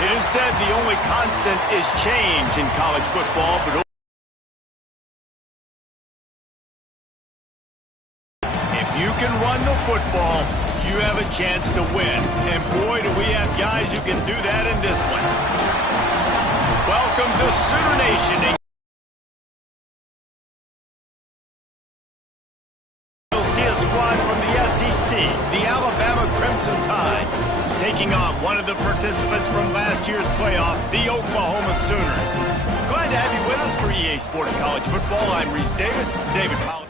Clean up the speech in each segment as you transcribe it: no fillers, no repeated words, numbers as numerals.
It is said the only constant is change in college football, but if you can run the football, you have a chance to win. And boy, do we have guys who can do that in this one. Welcome to Sooner Nation. You'll see a squad from the SEC, the Alabama Crimson Tide, taking on one of the participants from last year's playoff, the Oklahoma Sooners. Glad to have you with us for EA Sports College Football. I'm Reese Davis. David Powell.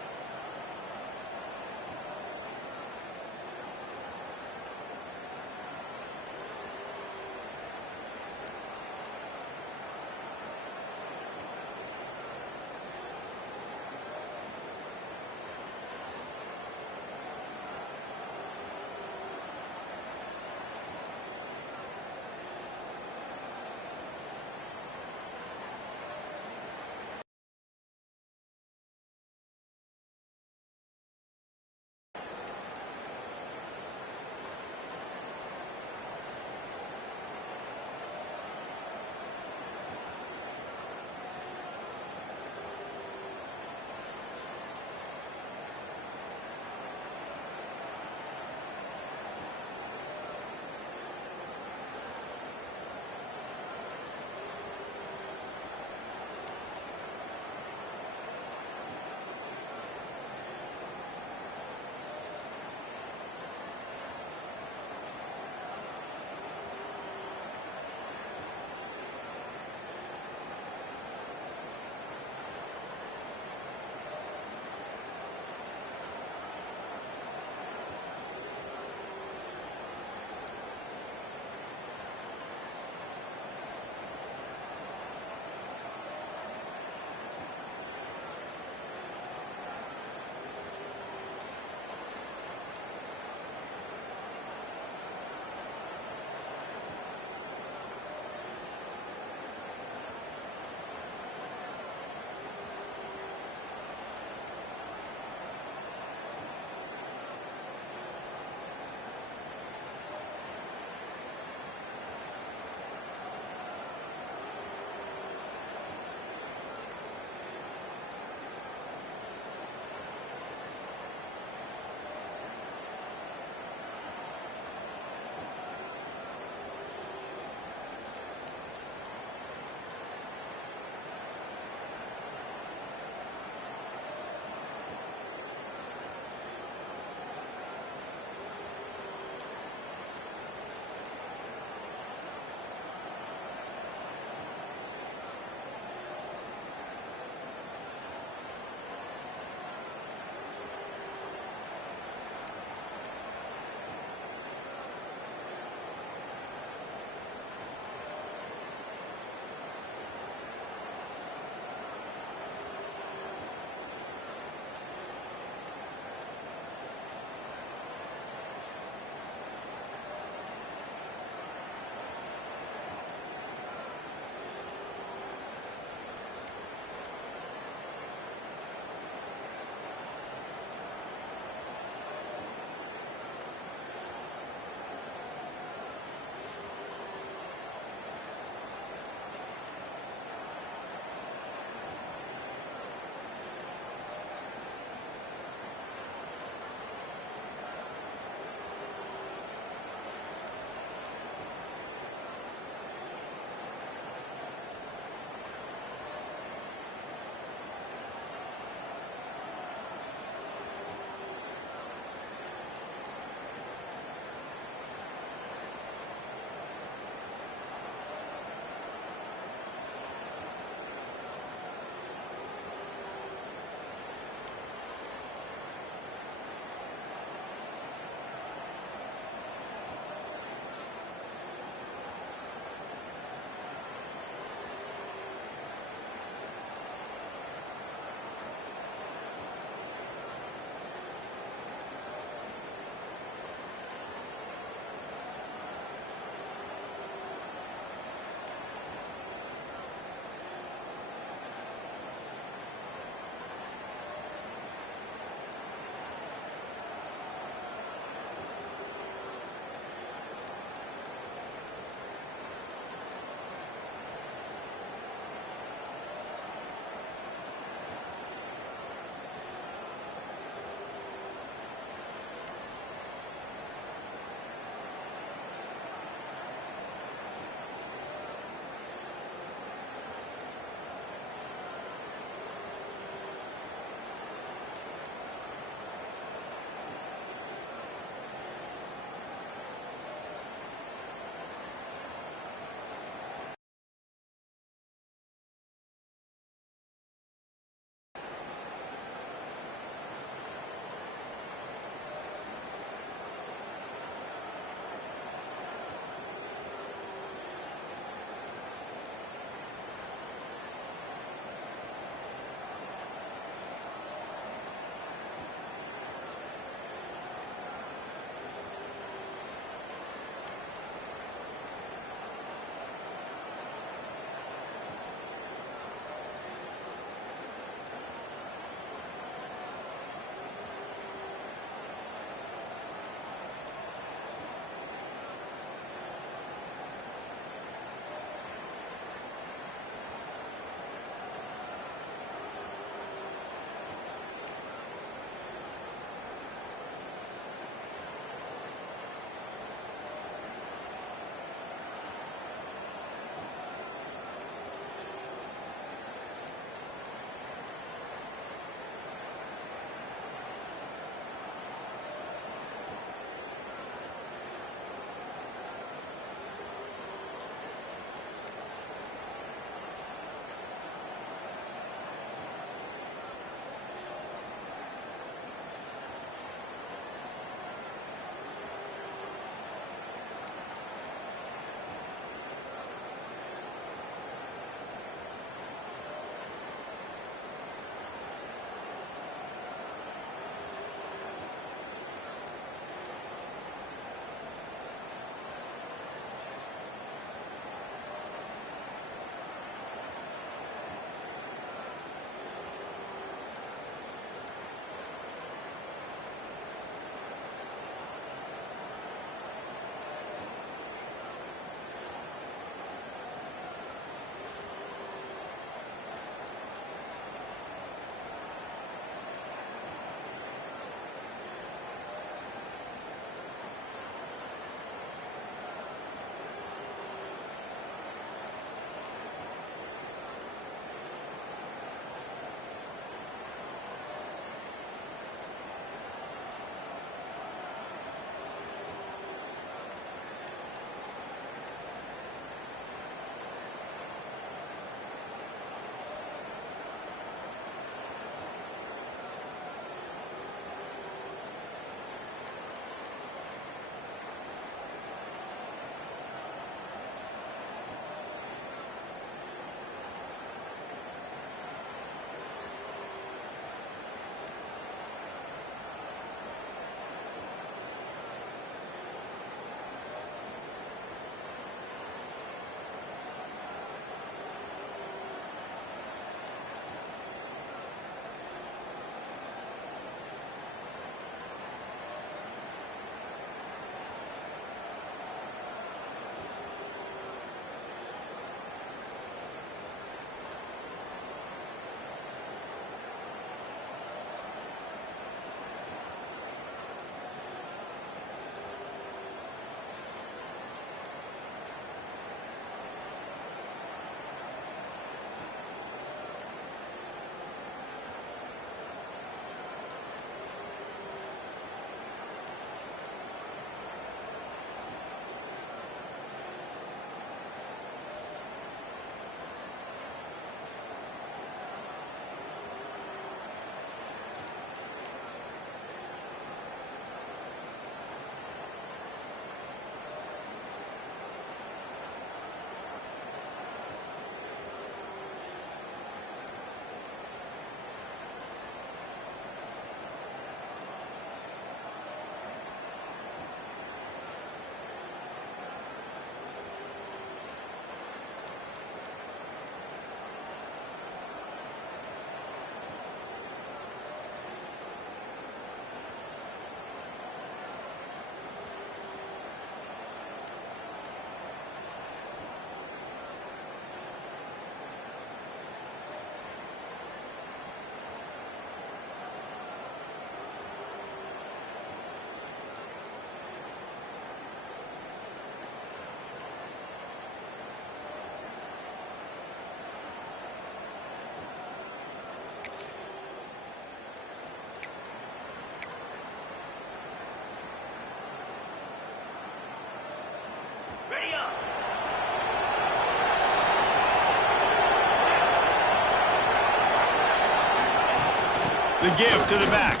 The give to the back.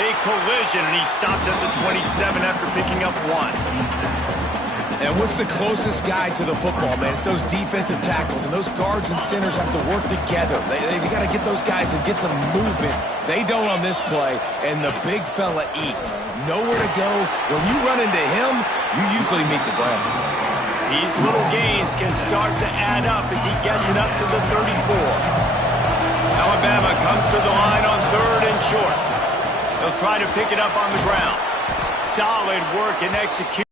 A collision, and he stopped at the 27 after picking up 1. And what's the closest guy to the football, man? It's those defensive tackles, and those guards and centers have to work together. They got to get those guys and get some movement. They don't on this play, and the big fella eats. Nowhere to go. When you run into him, you usually meet the ground. These little gains can start to add up as he gets it up to the 34. Alabama comes to the line on 3rd and short. They'll try to pick it up on the ground. Solid work and execution.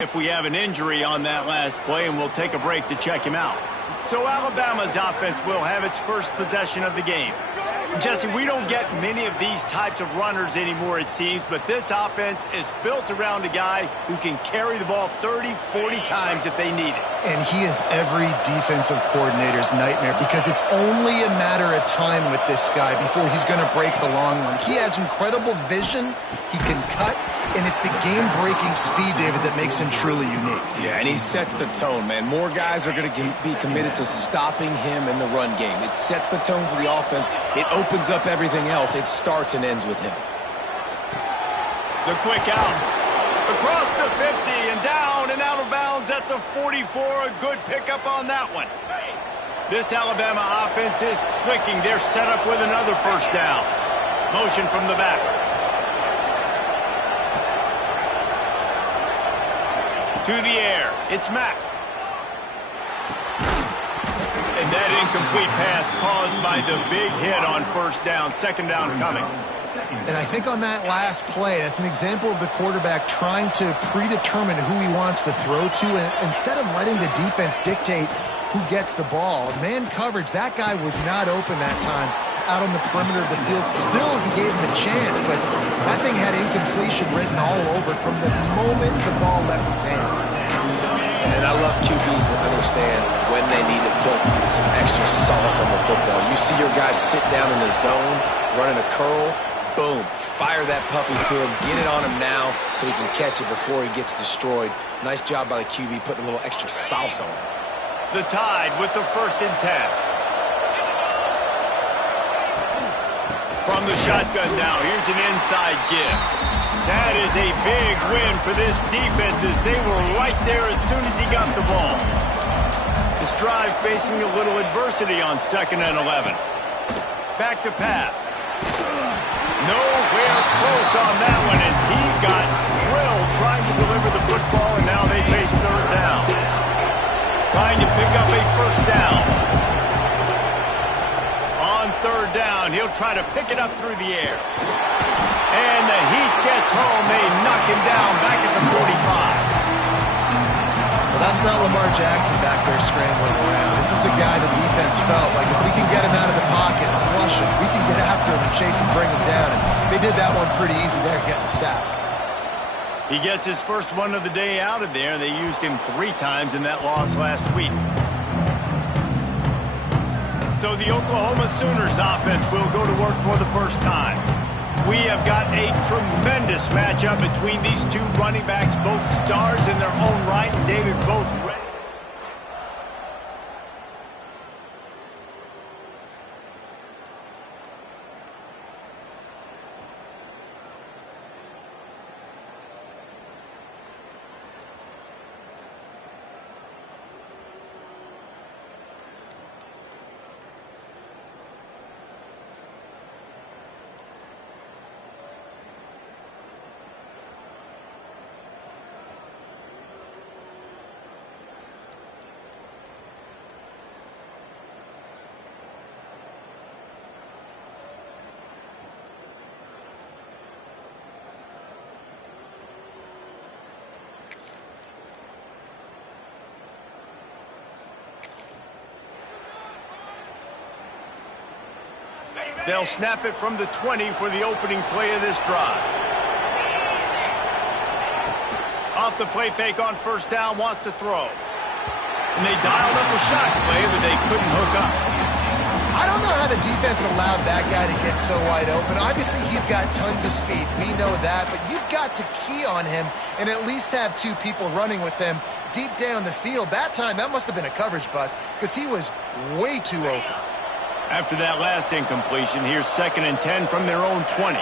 If we have an injury on that last play, and we'll take a break to check him out. So Alabama's offense will have its first possession of the game. Jesse, we don't get many of these types of runners anymore, it seems, but this offense is built around a guy who can carry the ball 30, 40 times if they need it. And he is every defensive coordinator's nightmare because it's only a matter of time with this guy before he's going to break the long run. He has incredible vision, he can cut, and it's the game-breaking speed, David, that makes him truly unique. Yeah, and he sets the tone, man. More guys are going to be committed to stopping him in the run game. It sets the tone for the offense. It opens up everything else. It starts and ends with him. The quick out. Across the 50 and down and out of bounds at the 44. A good pickup on that one. This Alabama offense is clicking. They're set up with another first down. Motion from the back. To the air. It's Mack. And that incomplete pass caused by the big hit on first down. Second down coming. And I think on that last play, that's an example of the quarterback trying to predetermine who he wants to throw to, and instead of letting the defense dictate who gets the ball. Man coverage, that guy was not open that time out on the perimeter of the field. Still, he gave him a chance, but that thing had incompletion written all over it from the moment the ball left his hand. And I love QBs that understand when they need to put some extra sauce on the football. You see your guys sit down in the zone, running a curl, boom, fire that puppy to him, get it on him now so he can catch it before he gets destroyed. Nice job by the QB putting a little extra sauce on it. The Tide with the 1st and 10. From the shotgun now, here's an inside give. That is a big win for this defense as they were right there as soon as he got the ball. This drive facing a little adversity on 2nd and 11. Back to pass. Nowhere close on that one as he got drilled trying to deliver the football, and now they face 3rd down. Trying to pick up a first down. On 3rd down, he'll try to pick it up through the air. And the Heat gets home. They knock him down back at the 45. Well, that's not Lamar Jackson back there scrambling around. This is a guy the defense felt like if we can get him out of the pocket and flush him, we can get after him and chase him, bring him down. And they did that one pretty easy there, getting the sack. He gets his first one of the day out of there. They used him 3 times in that loss last week. So the Oklahoma Sooners offense will go to work for the first time. We have got a tremendous matchup between these two running backs, both stars in their own right. David, both ready. They'll snap it from the 20 for the opening play of this drive. Off the play fake on first down, wants to throw. And they dialed up a shot play, but they couldn't hook up. I I don't know how the defense allowed that guy to get so wide open. Obviously, he's got tons of speed. We know that, but you've got to key on him and at least have two people running with him deep down the field. That time, that must have been a coverage bust because he was way too open. After that last incompletion, here's 2nd and 10 from their own 20.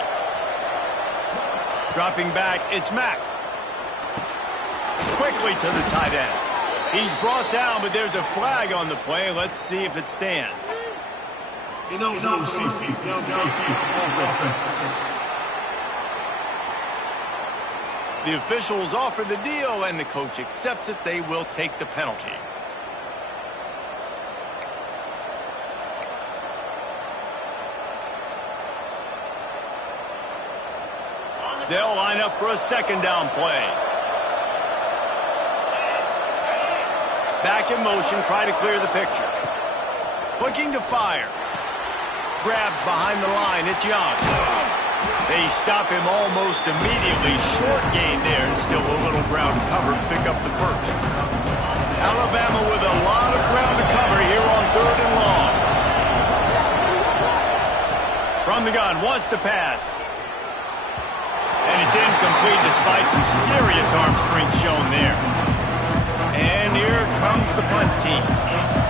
Dropping back, it's Mack. Quickly to the tight end. He's brought down, but there's a flag on the play. Let's see if it stands. The officials offer the deal, and the coach accepts it. They will take the penalty. They'll line up for a 2nd down play. Back in motion, try to clear the picture. Looking to fire. Grabbed behind the line, it's Young. They stop him almost immediately. Short gain there, and still a little ground to cover to pick up the first. Alabama with a lot of ground to cover here on 3rd and long. From the gun, wants to pass. And it's incomplete despite some serious arm strength shown there. And here comes the punt team.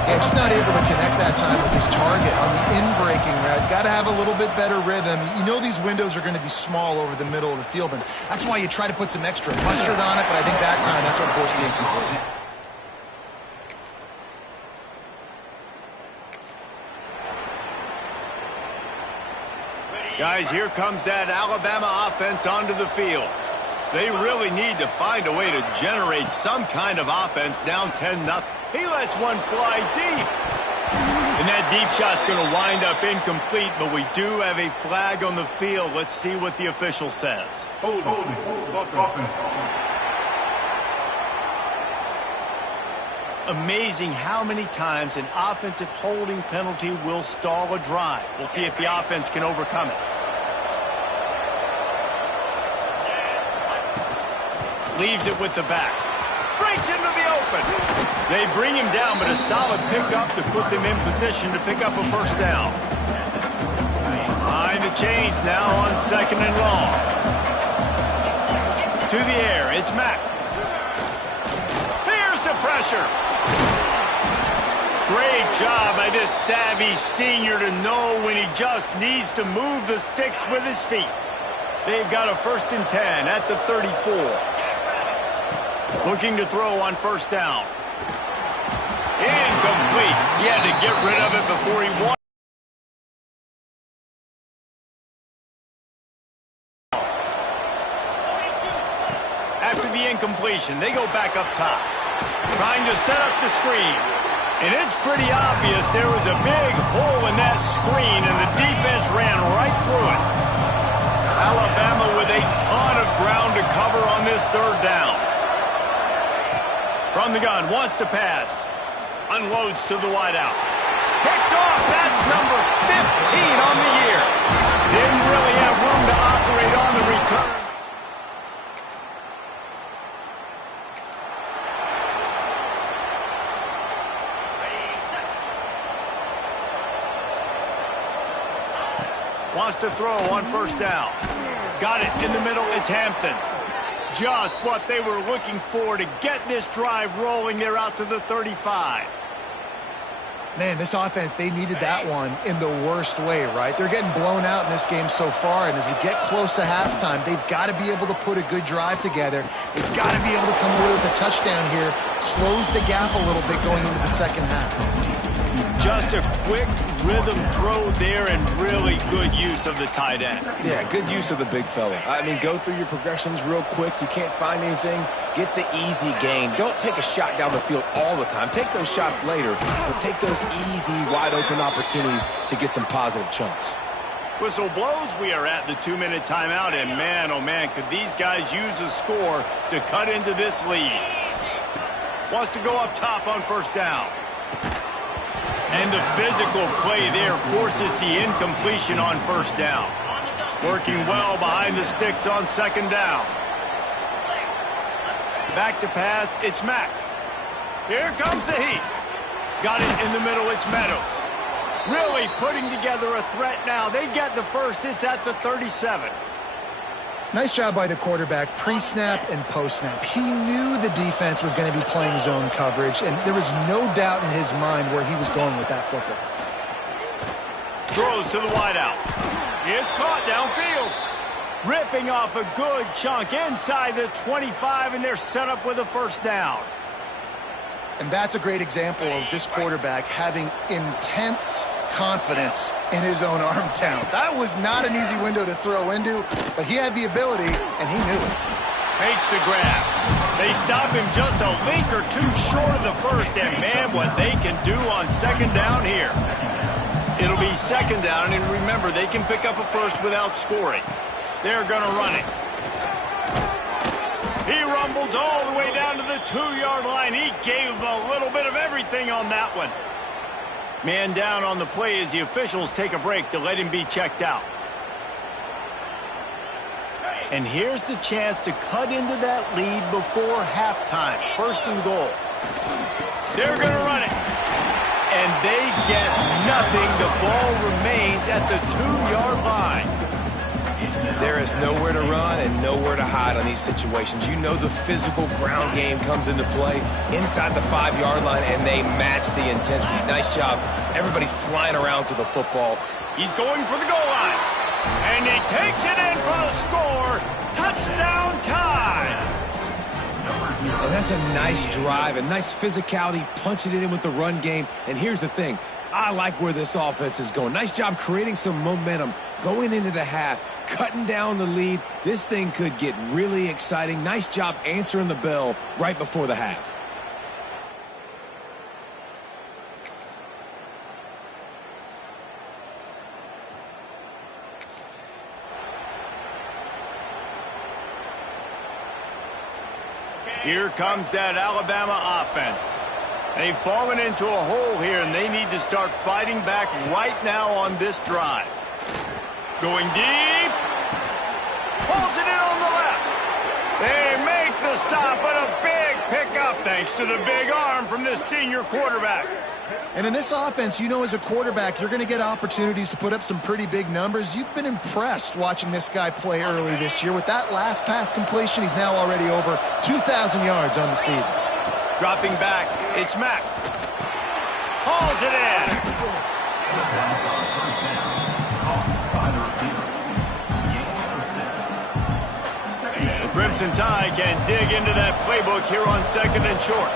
Yeah, just not able to connect that time with his target on the in-breaking route. Got to have a little bit better rhythm. You know these windows are going to be small over the middle of the field, and that's why you try to put some extra mustard on it, but I think that time that's what forced the incomplete. Guys, here comes that Alabama offense onto the field. They really need to find a way to generate some kind of offense down 10-0. He lets one fly deep. And that deep shot's going to wind up incomplete, but we do have a flag on the field. Let's see what the official says. Hold it. Amazing how many times an offensive holding penalty will stall a drive. We'll see if the offense can overcome it. Leaves it with the back. Breaks into the open. They bring him down, but a solid pickup to put them in position to pick up a first down. Behind the chains now on 2nd and long. To the air, it's Mack. Here's the pressure. Great job by this savvy senior to know when he just needs to move the sticks with his feet. They've got a 1st and 10 at the 34. Looking to throw on 1st down. Incomplete. He had to get rid of it before he won. After the incompletion, they go back up top. Trying to set up the screen. And it's pretty obvious there was a big hole in that screen, and the defense ran right through it. Alabama with a ton of ground to cover on this 3rd down. From the gun, wants to pass. Unloads to the wideout. Picked off, that's number 15 on the year. Didn't really have room to operate on the return. Wants to throw on 1st down. Got it in the middle, it's Hampton. Just what they were looking for to get this drive rolling. They're out to the 35. Man, this offense, they needed that one in the worst way, right? They're getting blown out in this game so far, and as we get close to halftime, they've got to be able to put a good drive together. They've got to be able to come away with a touchdown here, close the gap a little bit going into the 2nd half. Just a quick rhythm throw there and really good use of the tight end. Yeah, good use of the big fella. I mean, go through your progressions real quick. You can't find anything. Get the easy gain. Don't take a shot down the field all the time. Take those shots later, but take those easy, wide-open opportunities to get some positive chunks. Whistle blows. We are at the 2-minute timeout, and man, oh man, could these guys use a score to cut into this lead. Wants to go up top on 1st down. And the physical play there forces the incompletion on 1st down. Working well behind the sticks on 2nd down. Back to pass, it's Mack. Here comes the heat. Got it in the middle, it's Meadows. Really putting together a threat now. They get the first. It's at the 37. Nice job by the quarterback, pre-snap and post-snap. He knew the defense was going to be playing zone coverage, and there was no doubt in his mind where he was going with that football. Throws to the wideout. It's caught downfield. Ripping off a good chunk inside the 25, and they're set up with a first down. And that's a great example of this quarterback having intense confidence in his own arm talent. That was not an easy window to throw into, but he had the ability, and he knew it. Makes the grab. They stop him just a link or two short of the first, and man, what they can do on second down here. It'll be second down, and remember, they can pick up a first without scoring. They're going to run it. He rumbles all the way down to the 2-yard line. He gave him a little bit of everything on that one. Man down on the play as the officials take a break to let him be checked out. And here's the chance to cut into that lead before halftime. First and goal. They're going to run it. And they get nothing. The ball remains at the 2-yard line. There is nowhere to run and nowhere to hide on these situations. You know the physical ground game comes into play inside the 5-yard line, and they match the intensity. Nice job. Everybody flying around to the football. He's going for the goal line. And he takes it in for the score. Touchdown time. And that's a nice drive, a nice physicality, punching it in with the run game. And here's the thing. I like where this offense is going. Nice job creating some momentum, going into the half, cutting down the lead. This thing could get really exciting. Nice job answering the bell right before the half. Here comes that Alabama offense. They've fallen into a hole here, and they need to start fighting back right now on this drive. Going deep. Pulls it in on the left. They make the stop, but a big pickup thanks to the big arm from this senior quarterback. And in this offense, you know as a quarterback, you're going to get opportunities to put up some pretty big numbers. You've been impressed watching this guy play early this year. With that last pass completion, he's now already over 2,000 yards on the season. Dropping back, it's Mack. Hauls it in. The Crimson Tide can dig into that playbook here on second and short.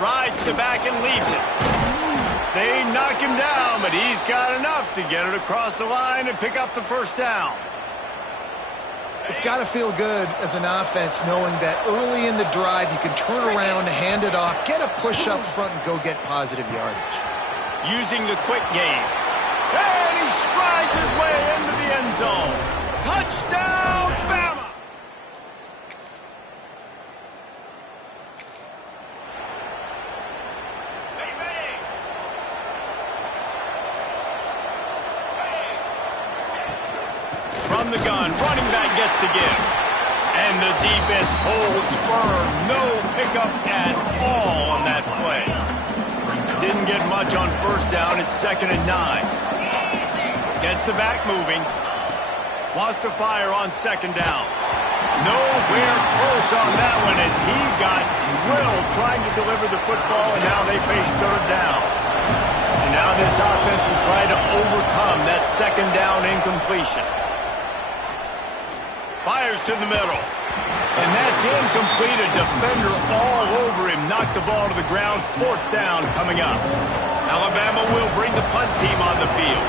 Rides the back and leaves it. They knock him down, but he's got enough to get it across the line and pick up the first down. It's got to feel good as an offense knowing that early in the drive you can turn around, hand it off, get a push up front, and go get positive yardage. Using the quick game. And he strides his way into the end zone. Touchdown, Bama! From the gun, running back gets to give. And the defense holds firm. No pickup at all on that play. Didn't get much on first down. It's 2nd and 9. Gets the back moving. Wants to fire on 2nd down. Nowhere close on that one as he got drilled trying to deliver the football, and now they face 3rd down. And now this offense will try to overcome that 2nd down incompletion. Fires to the middle. And that's incomplete. A defender all over him. Knocked the ball to the ground. 4th down coming up. Alabama will bring the punt team on the field.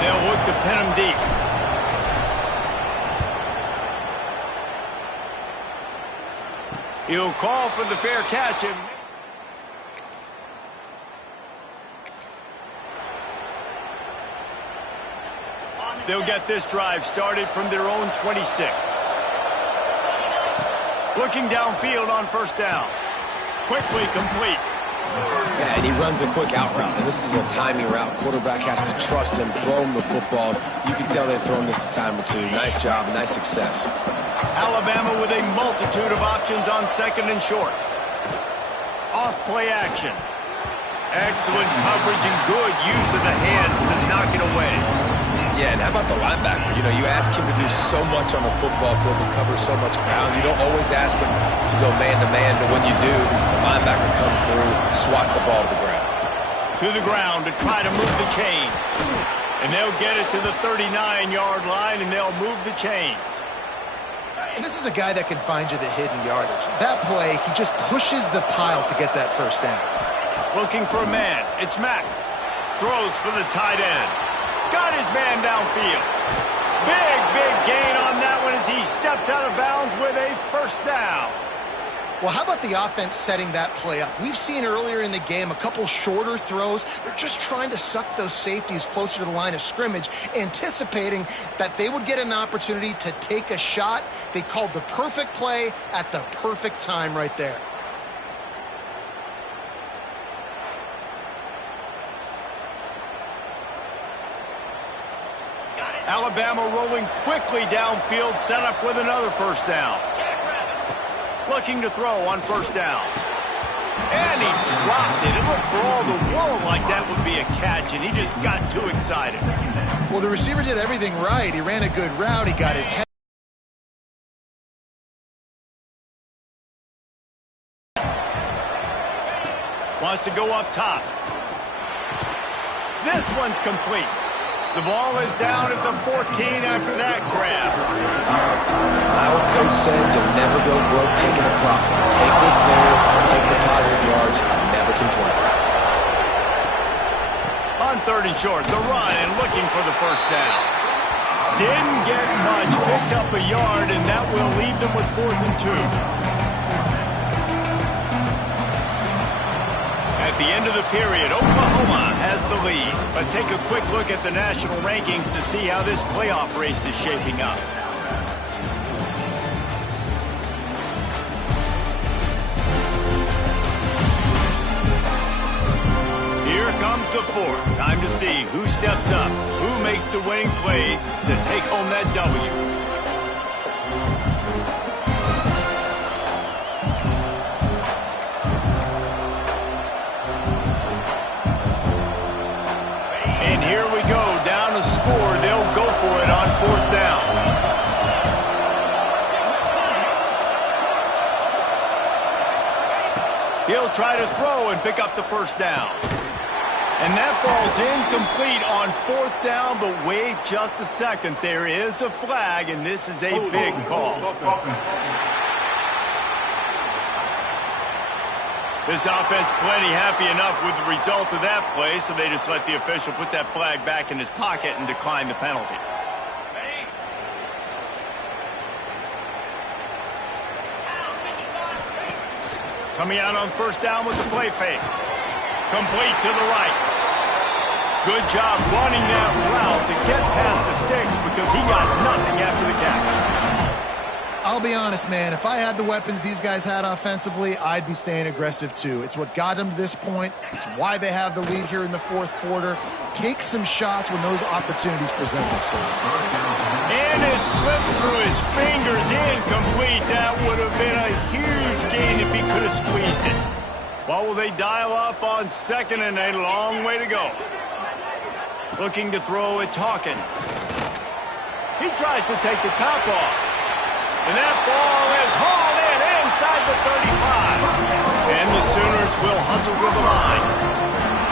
They'll look to pin him deep. He'll call for the fair catch. And they'll get this drive started from their own 26. Looking downfield on 1st down. Quickly complete. Yeah, and he runs a quick out route, and this is a timing route. Quarterback has to trust him, throw him the football. You can tell they've thrown this a time or two. Nice job, nice success. Alabama with a multitude of options on 2nd and short. Off play action. Excellent coverage and good use of the hands to knock it away. Yeah, and how about the linebacker? You know, you ask him to do so much on the football field, to cover so much ground. You don't always ask him to go man-to-man, but when you do, the linebacker comes through, swats the ball to the ground. To the ground to try to move the chains. And they'll get it to the 39-yard line, and they'll move the chains. And this is a guy that can find you the hidden yardage. That play, he just pushes the pile to get that first down. Looking for a man. It's Mack. Throws for the tight end. Got his man downfield. Big gain on that one as he steps out of bounds with a first down. Well, how about the offense setting that play up? We've seen earlier in the game a couple shorter throws. They're just trying to suck those safeties closer to the line of scrimmage, anticipating that they would get an opportunity to take a shot. They called the perfect play at the perfect time right there. Alabama rolling quickly downfield, set up with another first down. Looking to throw on first down. And he dropped it. It looked for all the world like that would be a catch, and he just got too excited. Well, the receiver did everything right. He ran a good route. He got his head. Wants to go up top. This one's complete. The ball is down at the 14 after that grab. Our coach said you'll never go broke taking a profit. Take what's there, take the positive yards, and never complain. On 3rd and short, the run and looking for the first down. Didn't get much, picked up a yard, and that will leave them with 4th and 2. At the end of the period, Oklahoma has the lead. Let's take a quick look at the national rankings to see how this playoff race is shaping up. Here comes the 4th. Time to see who steps up, who makes the winning plays to take home that W. And here we go, down to score. They'll go for it on 4th down. He'll try to throw and pick up the first down. And that falls incomplete on 4th down, but wait just a second. There is a flag, and this is a big call. This offense plenty happy enough with the result of that play, so they just let the official put that flag back in his pocket and decline the penalty. Coming out on first down with the play fake. Complete to the right. Good job running that route to get past the sticks because he got nothing after the catch. I'll be honest, man, if I had the weapons these guys had offensively, I'd be staying aggressive too. It's what got them to this point. It's why they have the lead here in the 4th quarter. Take some shots when those opportunities present themselves. And it slips through his fingers, incomplete. That would have been a huge gain if he could have squeezed it. Well, will they dial up on 2nd and a long way to go? Looking to throw, it's Hawkins. He tries to take the top off. And that ball is hauled in inside the 35. And the Sooners will hustle to the line.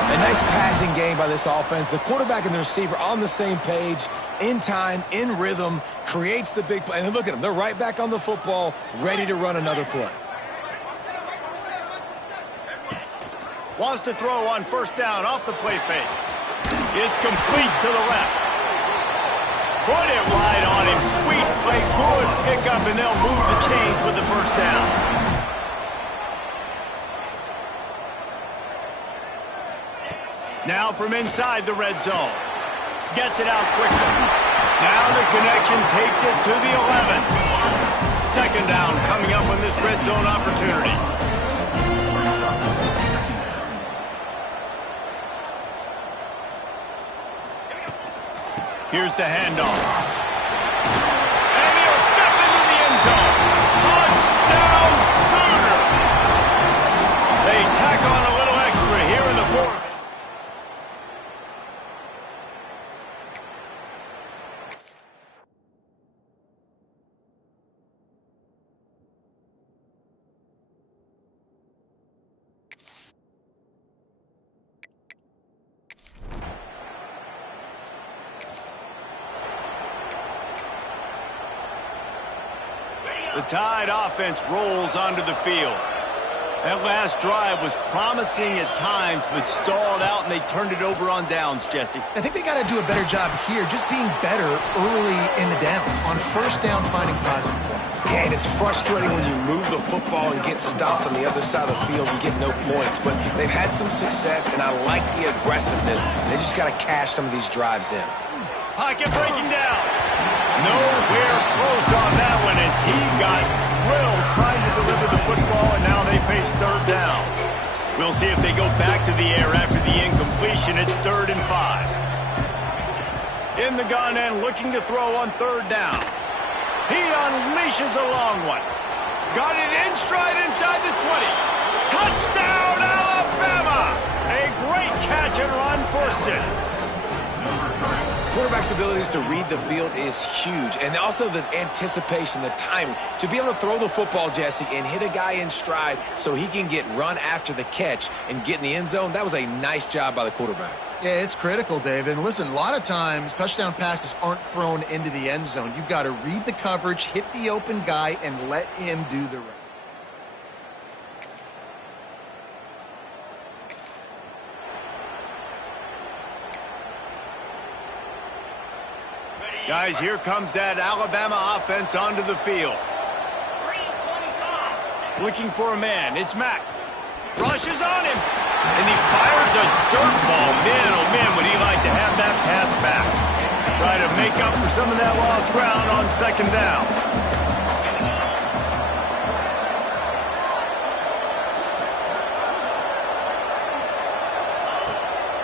A nice passing game by this offense. The quarterback and the receiver on the same page, in time, in rhythm, creates the big play. And look at them. They're right back on the football, ready to run another play. Wants to throw on first down off the play fake. It's complete to the left. Put it right on him. Sweet play. Good pickup, and they'll move the chains with the first down. Now from inside the red zone. Gets it out quickly. Now the connection takes it to the 11. 2nd down coming up on this red zone opportunity. Here's the handoff. And he'll step into the end zone. Touchdown, Sooners! They tack on a little extra here in the 4th. The Tide offense rolls onto the field. That last drive was promising at times, but stalled out, and they turned it over on downs, Jesse. I think they got to do a better job here, just being better early in the downs. On first down, finding positive plays. Yeah, and it's frustrating when you move the football and get stopped on the other side of the field and get no points. But they've had some success, and I like the aggressiveness. They just got to cash some of these drives in. Pocket breaking down. Nowhere close on that one as he got drilled trying to deliver the football, and now they face third down. We'll see if they go back to the air after the incompletion. It's 3rd and 5. In the gun and looking to throw on third down. He unleashes a long one. Got it in stride inside the 20. Touchdown, Alabama! A great catch and run for 6. Quarterback's abilities to read the field is huge, and also the anticipation, the timing. To be able to throw the football, Jesse, and hit a guy in stride so he can get run after the catch and get in the end zone, that was a nice job by the quarterback. Yeah, it's critical, David. And listen, a lot of times touchdown passes aren't thrown into the end zone. You've got to read the coverage, hit the open guy, and let him do the rest. Guys, here comes that Alabama offense onto the field. Looking for a man. It's Mack. Rushes on him. And he fires a dirt ball. Man, oh man, would he like to have that pass back. Try to make up for some of that lost ground on second down.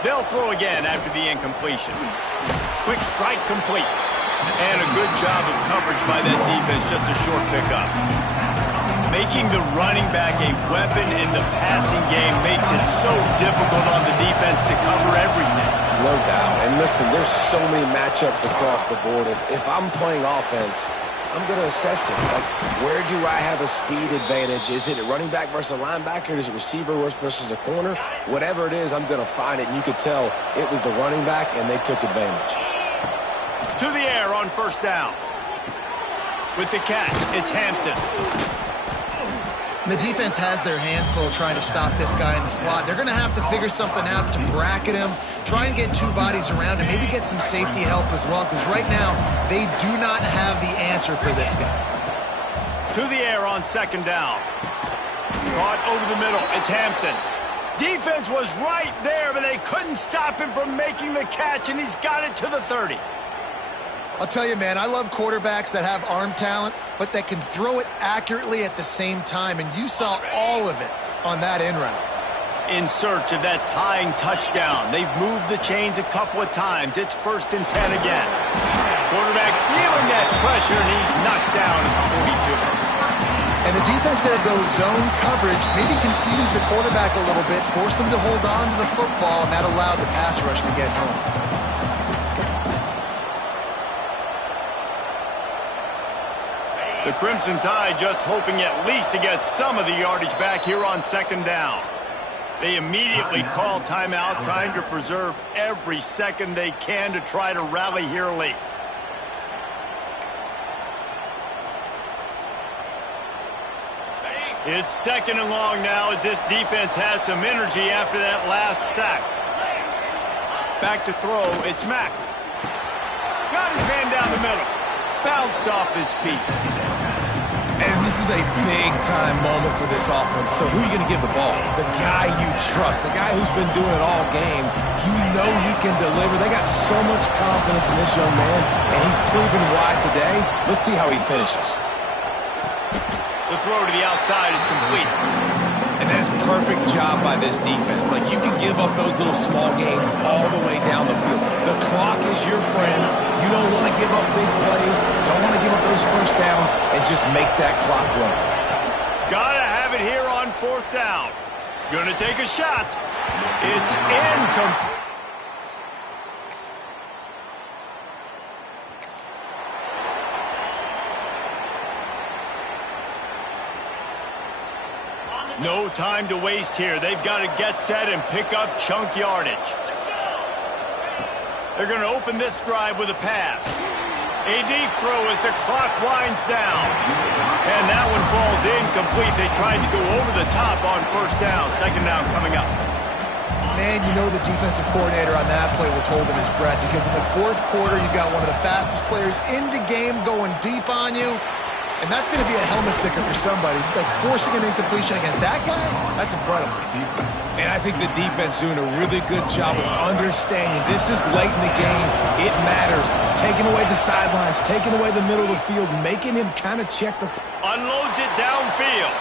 They'll throw again after the incompletion. Quick strike complete. And a good job of coverage by that defense, just a short pickup. Making the running back a weapon in the passing game makes it so difficult on the defense to cover everything. No doubt. And listen, there's so many matchups across the board. If I'm playing offense, I'm going to assess it. Like, where do I have a speed advantage? Is it a running back versus a linebacker? Is it receiver versus a corner? Whatever it is, I'm going to find it. And you could tell it was the running back, and they took advantage. To the air on first down. With the catch, it's Hampton. And the defense has their hands full trying to stop this guy in the slot. They're going to have to figure something out to bracket him, try and get 2 bodies around him, maybe get some safety help as well, because right now they do not have the answer for this guy. To the air on second down. Caught over the middle. It's Hampton. Defense was right there, but they couldn't stop him from making the catch, and he's got it to the 30. I'll tell you, man, I love quarterbacks that have arm talent, but that can throw it accurately at the same time, and you saw all of it on that end route. In search of that tying touchdown. They've moved the chains a couple of times. It's 1st and 10 again. Quarterback feeling that pressure, and he's knocked down at the 42. And the defense there goes zone coverage, maybe confused the quarterback a little bit, forced him to hold on to the football, and that allowed the pass rush to get home. The Crimson Tide just hoping at least to get some of the yardage back here on second down. They immediately call timeout, trying to preserve every second they can to try to rally here late. It's 2nd and long now as this defense has some energy after that last sack. Back to throw, it's Mack. Got his man down the middle. Bounced off his feet. And this is a big-time moment for this offense. So who are you going to give the ball? The guy you trust, the guy who's been doing it all game. You know he can deliver. They got so much confidence in this young man, and he's proven why today. Let's see how he finishes. The throw to the outside is complete. And that's a perfect job by this defense. Like, you can give up those little small gains all the way down the field. The clock is your friend. You don't want to give up big plays. Don't want to give up those first downs and just make that clock run. Gotta have it here on 4th down. Gonna take a shot. It's incomplete. No time to waste here. They've got to get set and pick up chunk yardage. They're going to open this drive with a pass. A deep throw as the clock winds down. And that one falls incomplete. They tried to go over the top on first down. Second down coming up. Man, you know the defensive coordinator on that play was holding his breath because in the fourth quarter, you've got one of the fastest players in the game going deep on you. And that's going to be a helmet sticker for somebody. Like forcing an incompletion against that guy, that's incredible. And I think the defense doing a really good job of understanding this is late in the game. It matters. Taking away the sidelines, taking away the middle of the field, making him kind of check the... Unloads it downfield.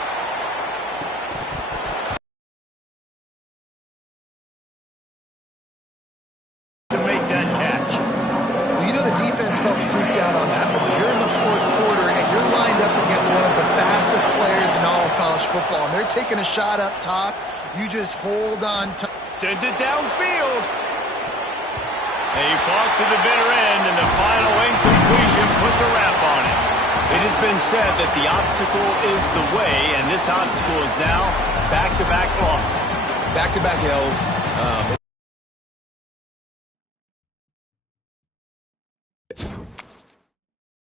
To make that catch. Well, you know the defense felt freaked out on that one. You're in the fourth quarter, and you're lined up against one of the fastest players in all of college football, and they're taking a shot up top. You just hold on tight. Sends it downfield. They fought to the bitter end, and the final incompletion puts a wrap on it. It has been said that the obstacle is the way, and this obstacle is now back-to-back losses. Back-to-back L's.